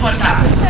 tror det klart.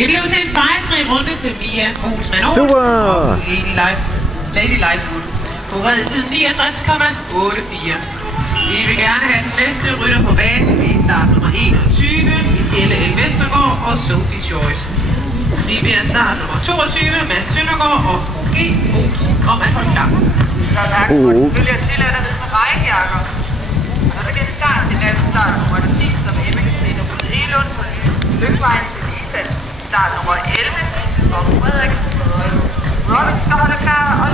Det blev til en fejlfri runde til Mia Olsmann Olsen og Lady Lightfoot på redetiden 69,84. Vi vil gerne have den næste rytter på banen ved start nummer 21, Michelle L. Vestergaard og Sophie Joyce. Vi beder start nummer 22, Mads Søndergaard og G. Olsen om at holde klar. Så tak. Selvfølgelig er tilladt at vide med rækkejakker. Og så kan det starte til næste start nummer 10, som Emma Katrine Røde Elund på Lykkevejen til Lisa. Start nummer 11, og Frederik Robert skal holde klar, og